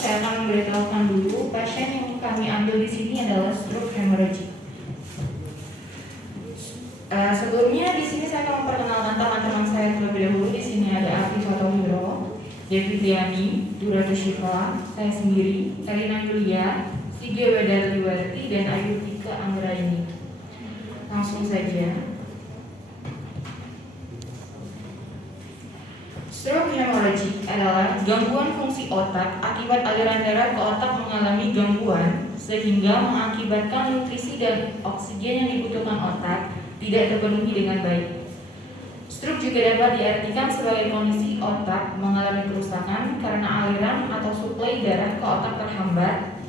saya akan memberitahukan dulu pasien yang kami ambil di sini adalah stroke hemorrhagic. Sebelumnya di sini saya akan memperkenalkan teman-teman saya terlebih dahulu. Di sini ada Afif Sotohiro, Devitriani, Duratu Syifa, saya sendiri, Karina Julia, Sige Wedartiwati, dan Ayu Tika Anggraini. Langsung saja. Stroke hemorrhagic adalah gangguan fungsi otak akibat aliran darah ke otak mengalami gangguan sehingga mengakibatkan nutrisi dan oksigen yang dibutuhkan otak tidak terpenuhi dengan baik. Stroke juga dapat diartikan sebagai kondisi otak mengalami kerusakan karena aliran atau suplai darah ke otak terhambat,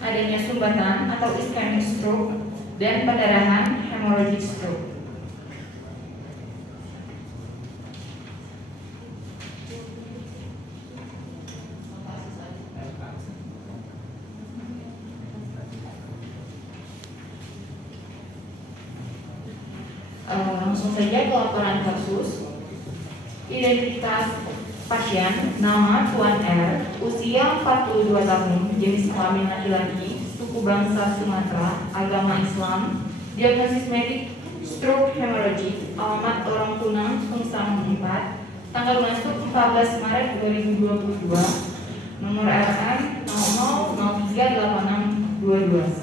adanya sumbatan atau ischemic stroke, dan pendarahan hemorrhagic stroke. Langsung saja ke laporan kasus. Identitas pasien: nama Tuan R, usia 42 tahun, jenis kelamin laki-laki, suku bangsa Sumatera, agama Islam, diagnosis medik stroke hemorrhagic, alamat Orang Tunang, Sungsang 4, tanggal masuk 14 Maret 2022, nomor LM 00038622.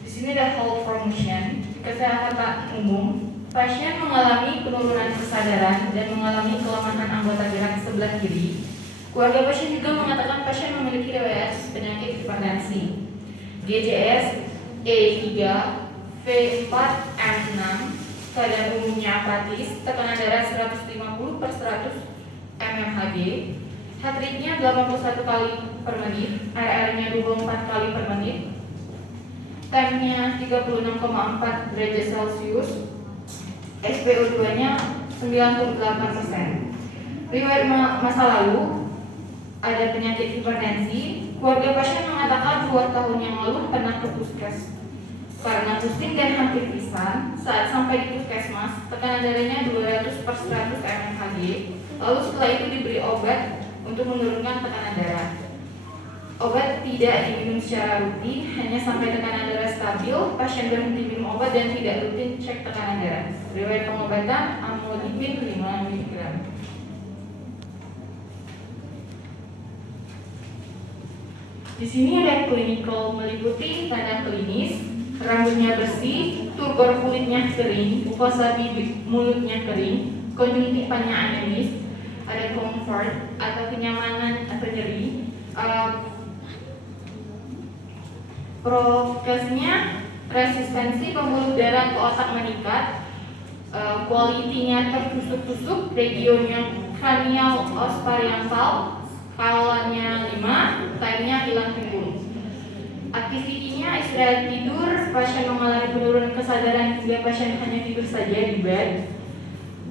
Di sini ada health promotion. Kesehatan umum, pasien mengalami penurunan kesadaran dan mengalami kelemahan anggota gerak sebelah kiri. Keluarga pasien juga mengatakan pasien memiliki riwayat penyakit hipertensi, GJS E3, V4, M6, keadaan umumnya apatis, tekanan darah 150/100 mmHg, heart rate-nya 81 kali per menit, RR-nya 24 kali per menit, time-nya 36,4 derajat Celcius, SpO2-nya 98%. Riwayat masa lalu, ada penyakit hipertensi. Keluarga pasien mengatakan 2 tahun yang lalu pernah ke puskes karena pusing dan hampir pingsan. Saat sampai di puskesmas, tekanan darahnya 200/100 mmHg. Lalu setelah itu diberi obat untuk menurunkan tekanan darah. Obat tidak diminum secara rutin, hanya sampai tekanan darah stabil. Pasien berhenti minum obat dan tidak rutin cek tekanan darah. Riwayat pengobatan amlodipin 5 mg. Di sini ada clinical meliputi tanda klinis: rambutnya bersih, turgor kulitnya kering, mukosa bibir mulutnya kering, konjungtivanya anemis, ada comfort atau kenyamanan atau nyeri. Prokesnya resistensi pembuluh darah ke otak meningkat, kualitinya tertusuk-tusuk, regionnya cranial ospariental, skalanya 5, time-nya hilang timbul. Aktivitinya istirahat tidur, pasien mengalami penurunan kesadaran hingga pasien hanya tidur saja di bed.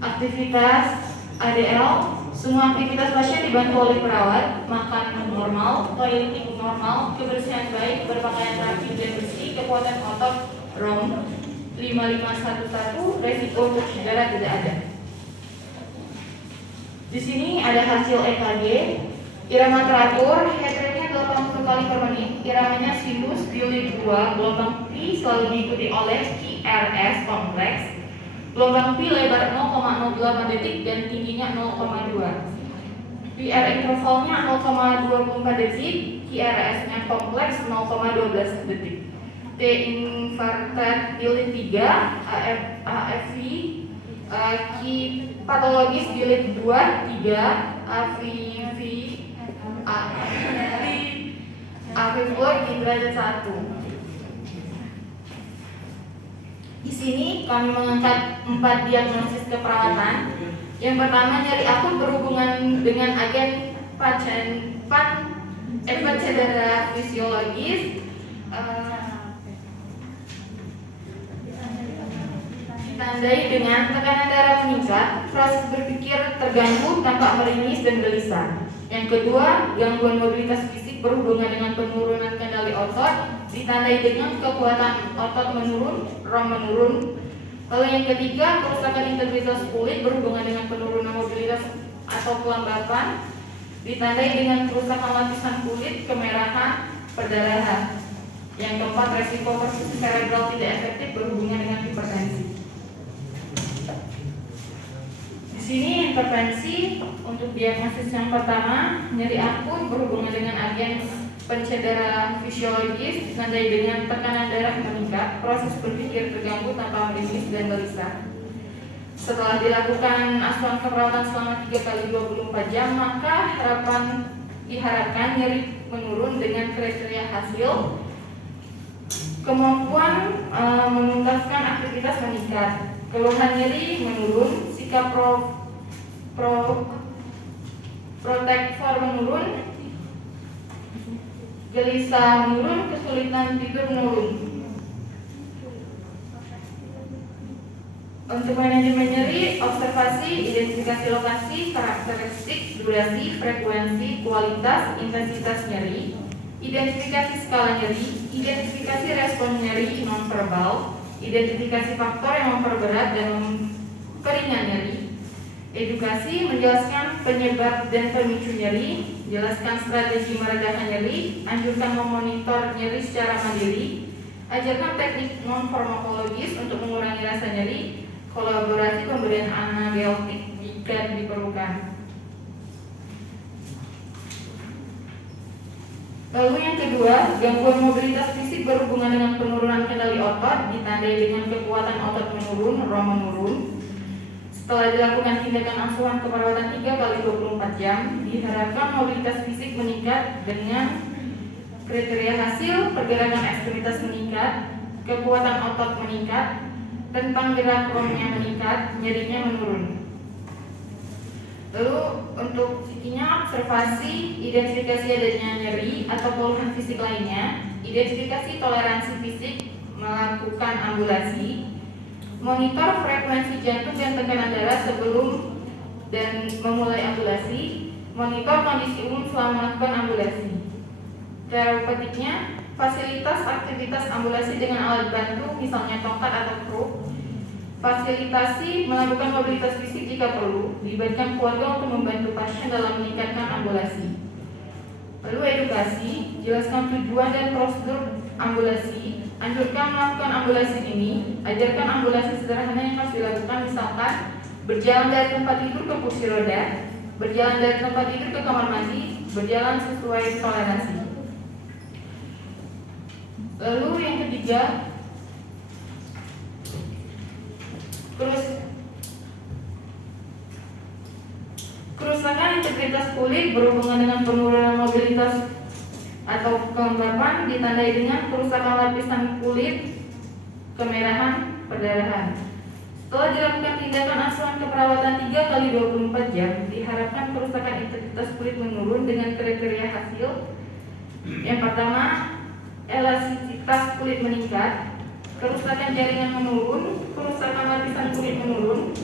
Aktivitas ADL, semua aktivitas pasien dibantu oleh perawat, makan normal, toileting normal, kebersihan baik, berpakaian rapi dan bersih, kekuatan otot ROM 5511, resiko untuk cedera tidak ada. Di sini ada hasil EKG, irama teratur, heart rate-nya 80 kali per menit, iramanya sinus, bilik 2, gelombang P selalu diikuti oleh QRS kompleks. Gelombang P lebar 0,08 detik dan tingginya 0,2. PR intervalnya 0,24 detik, QRS-nya kompleks 0,12 detik. T infartat bilik 3, AFV, Q patologis bilik 2, 3, AVV, AVV di derajat 1. Di sini kami mengangkat 4 diagnosis keperawatan. Yang pertama, nyeri akut berhubungan dengan agen cedera fisiologis, ditandai dengan tekanan darah meningkat, proses berpikir terganggu, tampak meringis dan gelisah. Yang kedua, gangguan mobilitas fisik berhubungan dengan penurunan kendali otot, ditandai dengan kekuatan otot menurun, ROM menurun. Lalu yang ketiga, kerusakan integritas kulit berhubungan dengan penurunan mobilitas atau kelembapan, ditandai dengan kerusakan lapisan kulit, kemerahan, perdarahan. Yang keempat, resiko perfusi cerebral tidak efektif berhubungan dengan hipertensi. Di sini intervensi untuk diagnosis yang pertama, nyeri akut berhubungan dengan agen pencedera fisiologis, ditandai dengan tekanan darah meningkat, proses berpikir terganggu tanpa meringis dan gelisah. Setelah dilakukan asuhan keperawatan selama 3 kali 24 jam, maka diharapkan nyeri menurun dengan kriteria hasil, kemampuan menuntaskan aktivitas meningkat, keluhan nyeri menurun, sikap protektor menurun, gelisah menurun, kesulitan tidur menurun. Untuk manajemen nyeri, observasi, identifikasi lokasi, karakteristik, durasi, frekuensi, kualitas, intensitas nyeri, identifikasi skala nyeri, identifikasi respon nyeri nonverbal, identifikasi faktor yang memperberat dan memperingan nyeri, edukasi, menjelaskan penyebab dan pemicu nyeri, jelaskan strategi meredakan nyeri, anjurkan memonitor nyeri secara mandiri, ajarkan teknik non-farmakologis untuk mengurangi rasa nyeri, kolaborasi pemberian analgetik jika diperlukan. Lalu yang kedua, gangguan mobilitas fisik berhubungan dengan penurunan kendali otot, ditandai dengan kekuatan otot menurun, ROM menurun. Setelah dilakukan tindakan asuhan keperawatan 3 kali 24 jam, diharapkan mobilitas fisik meningkat dengan kriteria hasil, pergerakan ekstremitas meningkat, kekuatan otot meningkat, tentang gerak ROM-nya meningkat, nyerinya menurun. Lalu untuk psikinya, observasi, identifikasi adanya nyeri atau keluhan fisik lainnya, identifikasi toleransi fisik, melakukan ambulasi, monitor frekuensi jantung dan tekanan darah sebelum dan memulai ambulasi, monitor kondisi umum selama melakukan ambulasi. Terapeutiknya, fasilitas aktivitas ambulasi dengan alat bantu, misalnya tongkat atau kruk, fasilitasi melakukan mobilitas fisik jika perlu, libatkan keluarga untuk membantu pasien dalam meningkatkan ambulasi. Lalu edukasi, jelaskan tujuan dan prosedur ambulasi, anjurkan melakukan ambulasi ini, ajarkan ambulasi sederhana yang harus dilakukan, misalkan berjalan dari tempat tidur ke kursi roda, berjalan dari tempat tidur ke kamar mandi, berjalan sesuai toleransi. Lalu yang ketiga, kerusakan integritas kulit berhubungan dengan penurunan mobilitas atau kelembapan, ditandai dengan kerusakan lapisan kulit, kemerahan, perdarahan. Setelah dilakukan tindakan asuhan keperawatan 3 kali 24 jam, diharapkan kerusakan integritas kulit menurun dengan kriteria hasil. Yang pertama, elastisitas kulit meningkat, kerusakan jaringan menurun, kerusakan lapisan kulit menurun,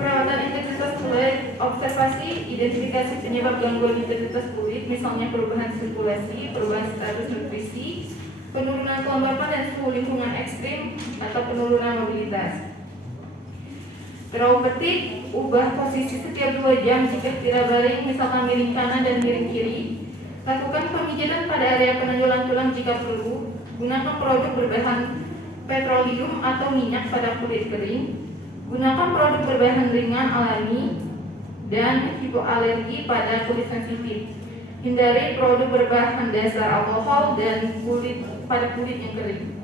perawatan integritas kulit, observasi, identifikasi penyebab gangguan integritas kulit, misalnya perubahan sirkulasi, perubahan status nutrisi, penurunan kelembapan dan suhu lingkungan ekstrim, atau penurunan mobilitas. Terapeutik, ubah posisi setiap 2 jam jika tidak baring, misalkan miring kanan dan miring kiri. Lakukan pemijatan pada area penonjolan tulang jika perlu. Gunakan produk berbahan petroleum atau minyak pada kulit kering. Gunakan produk berbahan ringan alami dan hipoalergi pada kulit sensitif. Hindari produk berbahan dasar alkohol dan pada kulit yang kering.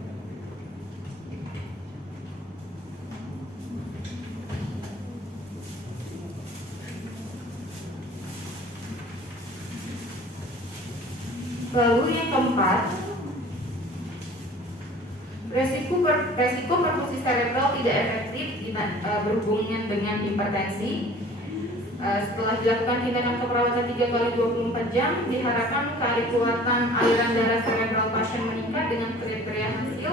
Lalu yang keempat, resiko perfusi cerebral tidak efektif berhubungan dengan hipertensi. Setelah dilakukan tindakan keperawatan 3 kali 24 jam, diharapkan kekuatan aliran darah cerebral pasien meningkat dengan kriteria hasil.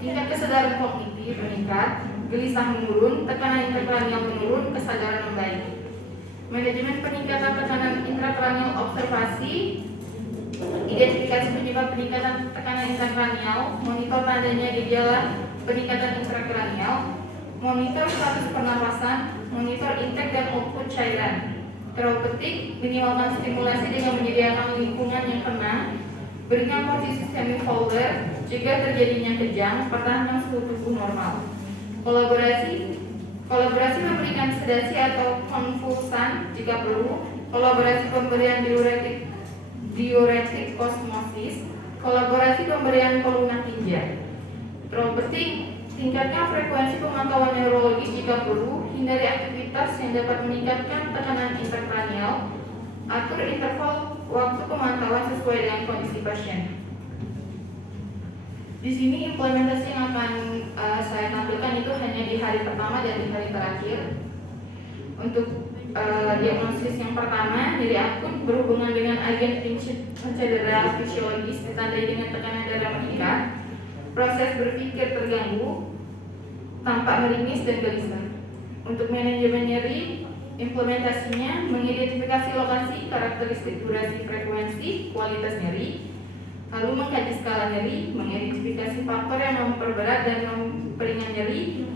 Tingkat kesadaran kognitif meningkat, gelisah menurun, tekanan intrakranial menurun, kesadaran membaik. Manajemen peningkatan tekanan intrakranial, observasi, identifikasi penyebab peningkatan tekanan intrakranial, monitor tandanya gejala peningkatan intrakranial, monitor status pernapasan, monitor intake dan output cairan. Teraupetik, minimalkan stimulasi dengan menyediakan lingkungan yang tenang, berikan posisi semi-folder, jika terjadinya kejang, pertahankan suhu tubuh normal. Kolaborasi memberikan sedasi atau konvulsan jika perlu, kolaborasi pemberian diuretik osmosis, kolaborasi pemberian polunak tinja. Teraupetik, tingkatkan frekuensi pemantauan neurologis jika perlu, hindari aktivitas yang dapat meningkatkan tekanan intrakranial, atur interval waktu pemantauan sesuai dengan kondisi pasien. Di sini implementasi yang akan saya tampilkan itu hanya di hari pertama dan di hari terakhir. Untuk diagnosis yang pertama, nyeri akut berhubungan dengan agen pencedera fisiologis ditandai dengan tekanan darah meningkat, proses berpikir terganggu, tampak merimis dan gelisah. Untuk manajemen nyeri, implementasinya mengidentifikasi lokasi, karakteristik durasi, frekuensi, kualitas nyeri, lalu mengkaji skala nyeri, mengidentifikasi faktor yang memperberat dan memperingan nyeri,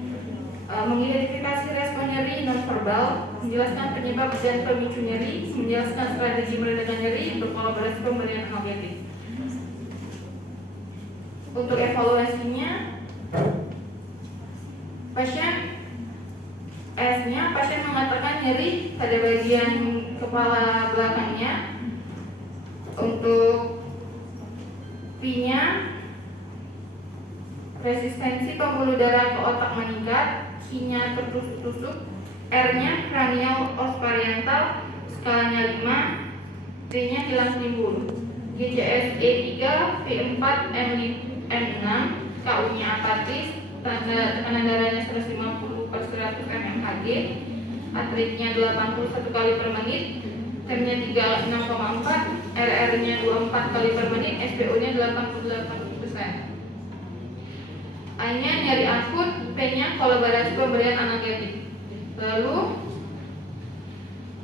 mengidentifikasi respon nyeri nonverbal, menjelaskan penyebab dan pemicu nyeri, menjelaskan strategi meredakan nyeri, berkolaborasi pemberian analgetik. Untuk evaluasinya, pasien mengatakan nyeri pada bagian kepala belakangnya. Untuk P-nya, resistensi pembuluh darah ke otak meningkat, Q-nya tertusuk-tusuk, R-nya cranial ospariental, skalanya 5, T-nya hilang timbul, GCS E3, V4, M6, KU-nya apatis, tekanan darahnya 150/100 mmHg, atritnya 81 kali per menit, T-nya 36,4, RR-nya 24 kali per menit, SPO-nya 88%. A-nya nyeri akut, P-nya kolaborasi pemberian analgetik. Lalu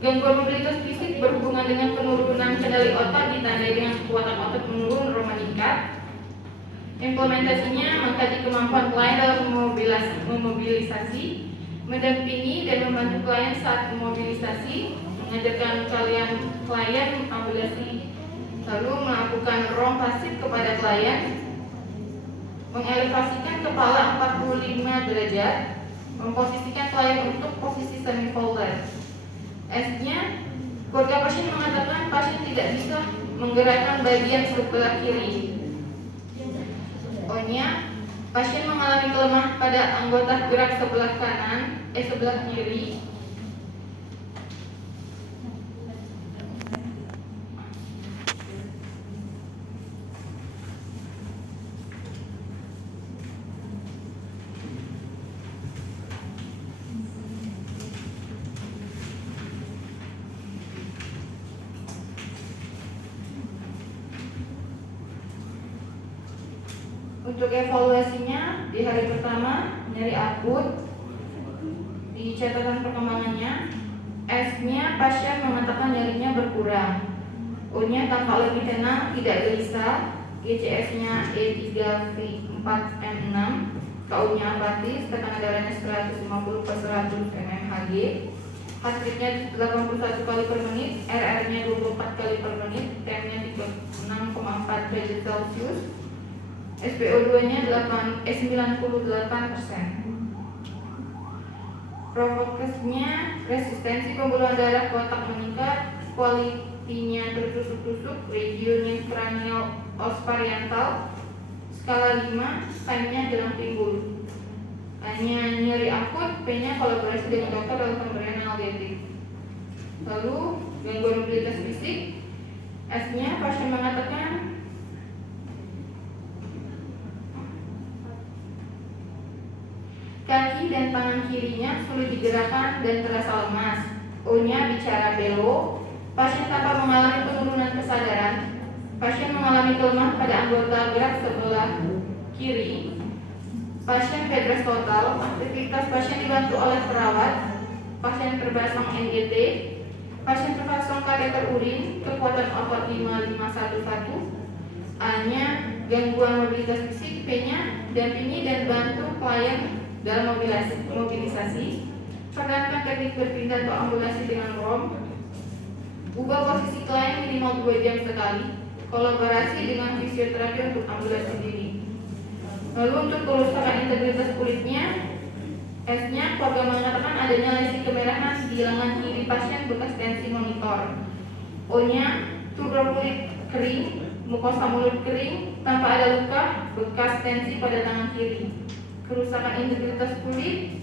gangguan mobilitas fisik berhubungan dengan penurunan kendali otak ditandai dengan kekuatan otot menurun atau meningkat. Implementasinya mengkaji kemampuan klien dalam memobilisasi, mendampingi dan membantu klien saat memobilisasi, mengajarkan klien ambulasi, lalu melakukan ROM pasif kepada klien, mengelevasikan kepala 45 derajat, memposisikan klien untuk posisi semi-folder. S-nya, keluarga pasien mengatakan pasien tidak bisa menggerakkan bagian sebelah kiri. O-nya, pasien mengalami kelemah pada anggota gerak sebelah kiri. Untuk evaluasinya, di hari pertama nyeri akut, di catatan perkembangannya, S-nya pasien mengatakan nyerinya berkurang, O-nya tampak lebih tenang, tidak gelisah, GCS-nya E3, V4, M6, KU-nya apatis, tekanan darahnya 150/100 mmHg, heartbeat-nya 81 kali per menit, RR-nya 24 kali per menit, T-nya 36,4 derajat Celcius, SPO2-nya 98%. Provokasinya resistensi pembuluhan darah ke otak meningkat, kualitinya tertusuk-tusuk, regionnya cranial ospariental, skala 5, K-nya hilang timbul. A-nya nyeri akut, P-nya kolaborasi dengan dokter dalam pemberian analgetik. Lalu gangguan mobilitas fisik, S-nya pasien mengatakan kaki dan tangan kirinya sulit digerakkan dan terasa lemas. O-nya bicara belo, pasien tampak mengalami penurunan kesadaran, pasien mengalami kelemah pada anggota gerak sebelah kiri, pasien bed rest total, aktivitas pasien dibantu oleh perawat, pasien terpasang NGT, pasien terpasang kateter urin, kekuatan otot 5511, A-nya gangguan mobilitas fisik, P-nya dampingi dan bantu klien dalam mobilisasi, perkenalkan teknik berpindah atau ambulasi dengan ROM, Ubah posisi klien minimal 2 jam sekali. Kolaborasi dengan fisioterapi untuk ambulasi diri. Lalu untuk kerusakan integritas kulitnya, S-nya keluarga mengatakan adanya lesi kemerahan di lengan kiri pasien bekas tensi monitor. O-nya tuber kulit kering, mukosa mulut kering tanpa ada luka bekas tensi pada tangan kiri. Kerusakan integritas kulit,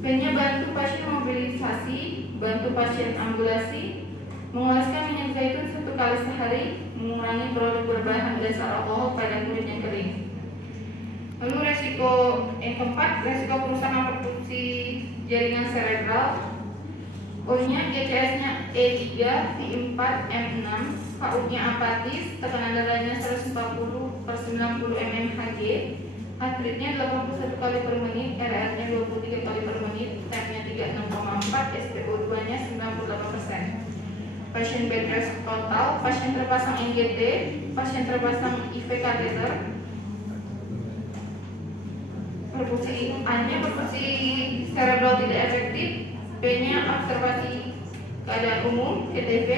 P-nya bantu pasien mobilisasi, bantu pasien ambulasi, mengoleskan minyak zaitun 1 kali sehari, mengurangi produk berbahan dasar alkohol pada kulit yang kering. Lalu resiko yang keempat, resiko kerusakan perfusi jaringan cerebral. O-nya GCS-nya E3, T4, M6, KU-nya apatis, tekanan darahnya 140/90 mmHg, heart-nya 81 kali per menit, RR-nya 23 kali per menit, TEP-nya 36,4, SpO2-nya 98%. Pasien bed rest total, pasien terpasang NGT, pasien terpasang IV kateter. Perfusi A-nya perfusi cerebral tidak efektif, B-nya observasi keadaan umum, CTV,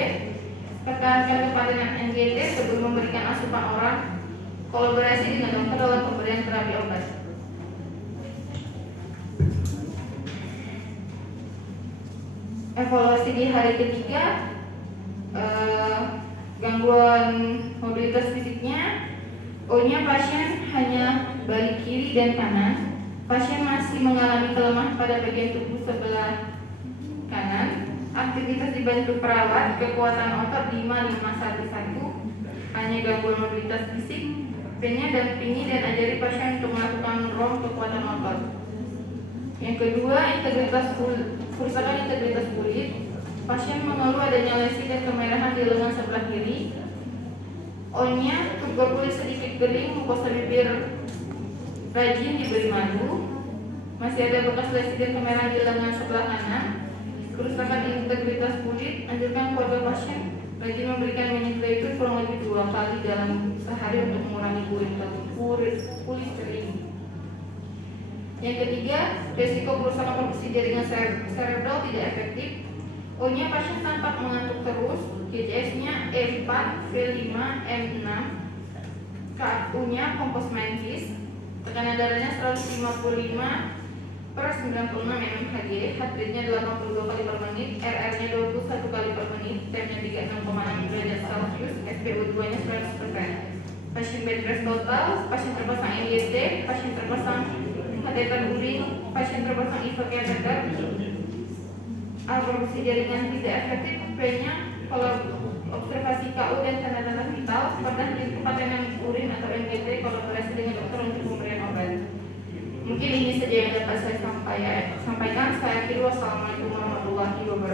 pertahankan kepastian NGT sebelum memberikan asupan oral, kolaborasi dengan dokter dalam pemberian terapi obat. Evaluasi di hari ketiga, gangguan mobilitas fisiknya. O-nya pasien hanya balik kiri dan kanan. Pasien masih mengalami kelemahan pada bagian tubuh sebelah kanan. Aktivitas dibantu perawat, kekuatan otot 5-5-1-1. Hanya gangguan mobilitas fisik. P-nya dampingi dan ajari pasien untuk melakukan ROM kekuatan otot. Yang kedua, kerusakan integritas kulit. Pasien mengeluh adanya lesi dan kemerahan di lengan sebelah kiri. O-nya tuber kulit sedikit kering, mukosa bibir rajin, diberi madu. Masih ada bekas lesi dan kemerahan di lengan sebelah kanan. Kerusakan integritas kulit, anjurkan keluarga pasien rajin memberikan minyak zaitun kurang lebih 2 kali dalam sehari untuk mengurangi kulit kering. Yang ketiga, resiko kerusakan perfusi jaringan cerebral tidak efektif. O-nya pasien tampak mengantuk terus, GCS-nya E4, V5, M6, KU-nya kompos mentis, tekanan darahnya 155/96 mmHg, heart rate-nya 82 kali per menit, RR-nya 21 kali per menit, TEP-nya 36,6 derajat Celcius, SpO2-nya 100%. Pasien bed rest total, pasien terpasang NGT, pasien terpasang kateter urin, pasien terpasang IV kateter. Perfusi jaringan tidak efektif, P-nya kalau observasi KU dan tanda-tanda vital, pernah kepatenan urin atau NGT, kolaborasi dengan dokter untuk pemberian obat. Mungkin ini saja yang dapat saya sampaikan. Saya akhiri, wassalamualaikum warahmatullahi wabarakatuh.